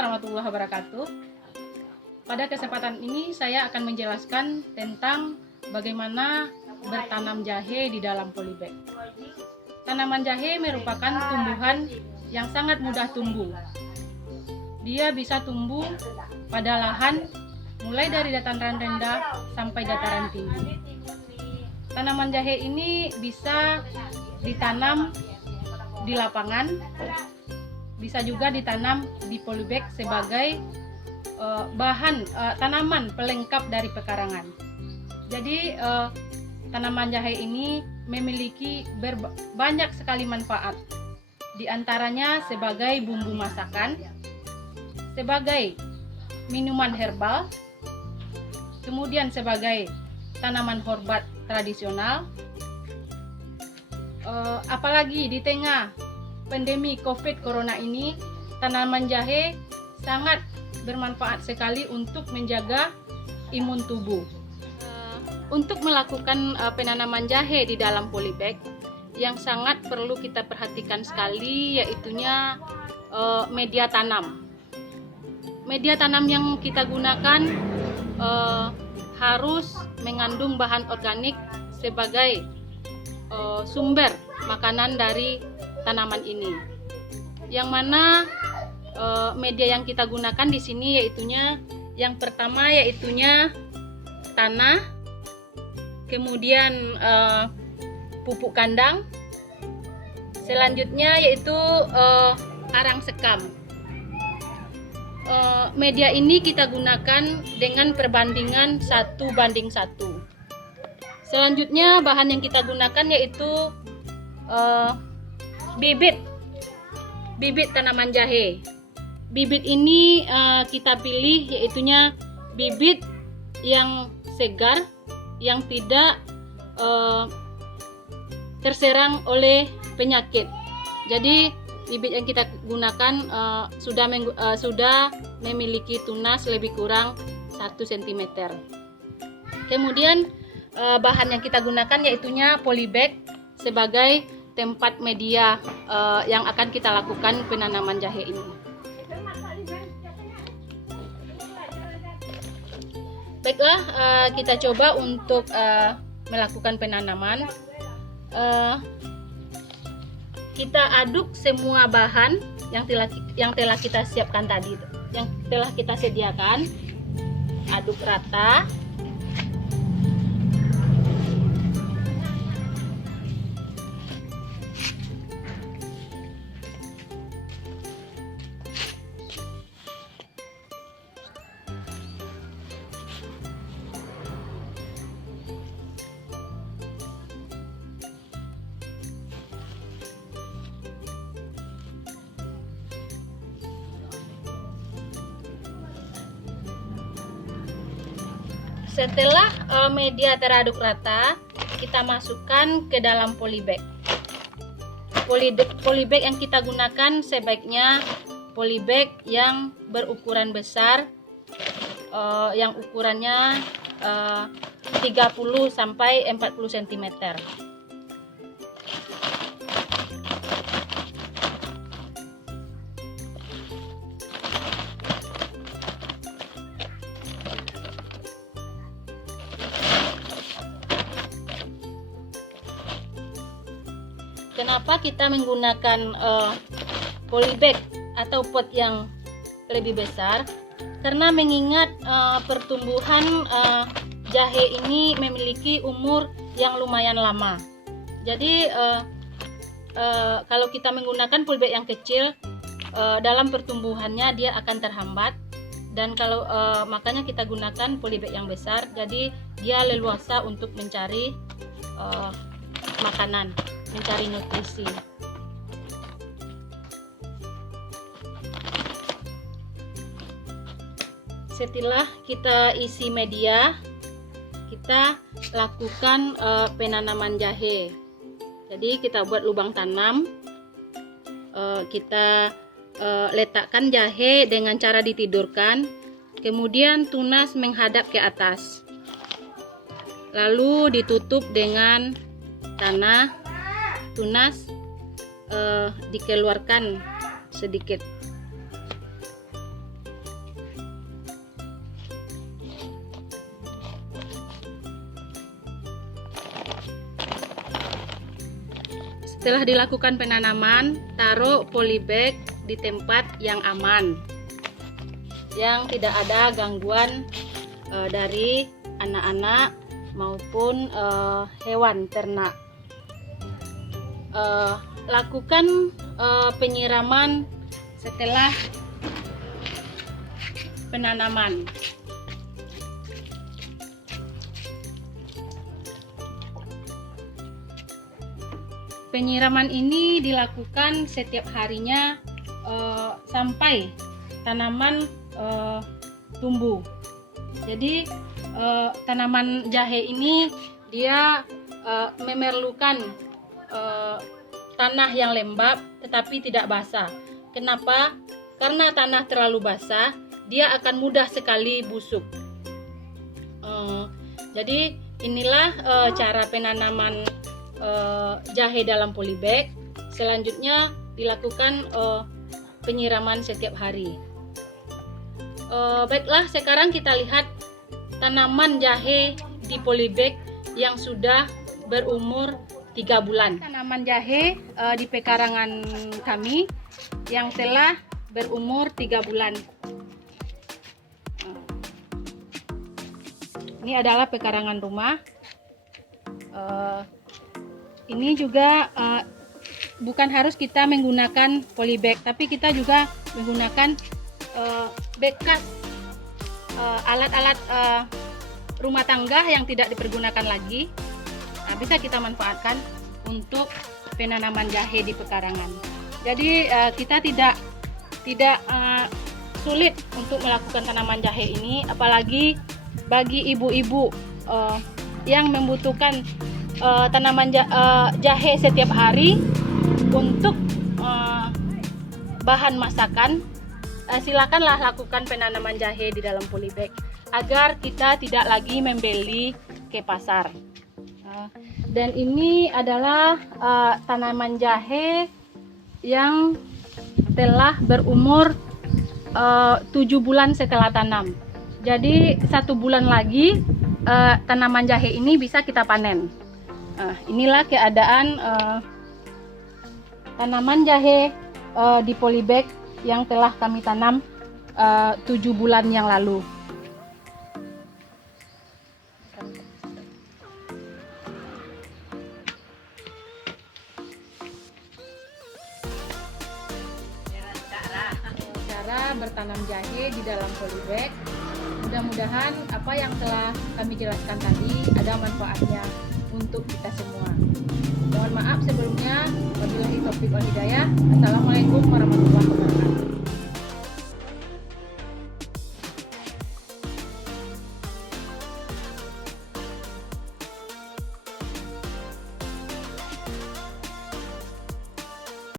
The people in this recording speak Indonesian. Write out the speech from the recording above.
warahmatullahi wabarakatuh. Pada kesempatan ini saya akan menjelaskan tentang bagaimana bertanam jahe di dalam polybag. Tanaman jahe merupakan tumbuhan yang sangat mudah tumbuh. Dia bisa tumbuh pada lahan mulai dari dataran rendah sampai dataran tinggi. Tanaman jahe ini bisa ditanam di lapangan, bisa juga ditanam di polybag sebagai bahan tanaman pelengkap dari pekarangan. Jadi tanaman jahe ini memiliki banyak sekali manfaat. Di antaranya sebagai bumbu masakan, sebagai minuman herbal, kemudian sebagai tanaman horbat tradisional. Apalagi di tengah pandemi COVID Corona ini, tanaman jahe sangat bermanfaat sekali untuk menjaga imun tubuh. Untuk melakukan penanaman jahe di dalam polybag, yang sangat perlu kita perhatikan sekali yaitunya media tanam. Media tanam yang kita gunakan harus mengandung bahan organik sebagai sumber makanan dari tanaman ini. Yang mana media yang kita gunakan di sini yaitunya yang pertama yaitunya tanah, kemudian pupuk kandang, selanjutnya yaitu arang sekam. Media ini kita gunakan dengan perbandingan 1:1. Selanjutnya bahan yang kita gunakan yaitu bibit tanaman jahe. Bibit ini kita pilih yaitunya bibit yang segar, yang tidak terserang oleh penyakit. Jadi bibit yang kita gunakan sudah memiliki tunas lebih kurang 1 cm. Kemudian bahan yang kita gunakan yaitunya polybag sebagai tempat media yang akan kita lakukan penanaman jahe ini. Baiklah, kita coba untuk melakukan penanaman. Kita aduk semua bahan yang telah kita siapkan tadi, yang telah kita sediakan. Aduk rata. Setelah media teraduk rata, kita masukkan ke dalam polybag. Polybag yang kita gunakan sebaiknya polybag yang berukuran besar, yang ukurannya 30 sampai 40 cm. Kenapa kita menggunakan polybag atau pot yang lebih besar? Karena mengingat pertumbuhan jahe ini memiliki umur yang lumayan lama. Jadi kalau kita menggunakan polybag yang kecil, dalam pertumbuhannya dia akan terhambat. Dan kalau makanya kita gunakan polybag yang besar, jadi dia leluasa untuk mencari makanan, mencari nutrisi. Setelah kita isi media, kita lakukan penanaman jahe. Jadi kita buat lubang tanam, kita letakkan jahe dengan cara ditidurkan, kemudian tunas menghadap ke atas, lalu ditutup dengan tanah. Tunas dikeluarkan sedikit. Setelah dilakukan penanaman, taruh polybag di tempat yang aman, yang tidak ada gangguan dari anak-anak maupun hewan ternak. Lakukan penyiraman setelah penanaman. Penyiraman ini dilakukan setiap harinya sampai tanaman tumbuh. Jadi tanaman jahe ini dia memerlukan tanah yang lembab tetapi tidak basah. Kenapa? Karena tanah terlalu basah, dia akan mudah sekali busuk. Jadi inilah cara penanaman jahe dalam polybag. Selanjutnya dilakukan penyiraman setiap hari. Baiklah, sekarang kita lihat tanaman jahe di polybag yang sudah berumur 3 bulan. Tanaman jahe di pekarangan kami yang telah berumur 3 bulan. Ini adalah pekarangan rumah. Ini juga bukan harus kita menggunakan polybag, tapi kita juga menggunakan bekas alat-alat rumah tangga yang tidak dipergunakan lagi. Nah, bisa kita manfaatkan untuk penanaman jahe di pekarangan. Jadi kita tidak sulit untuk melakukan tanaman jahe ini, apalagi bagi ibu-ibu yang membutuhkan tanaman jahe setiap hari untuk bahan masakan. Silakanlah lakukan penanaman jahe di dalam polybag agar kita tidak lagi membeli ke pasar. Dan ini adalah tanaman jahe yang telah berumur 7 bulan setelah tanam. Jadi 1 bulan lagi tanaman jahe ini bisa kita panen. Inilah keadaan tanaman jahe di polybag yang telah kami tanam 7 bulan yang lalu. Cara bertanam jahe di dalam polybag. Mudah-mudahan apa yang telah kami jelaskan tadi ada manfaatnya untuk kita semua. Mohon maaf sebelumnya. Wabillahi taufiq wal hidayah. Assalamualaikum warahmatullahi wabarakatuh.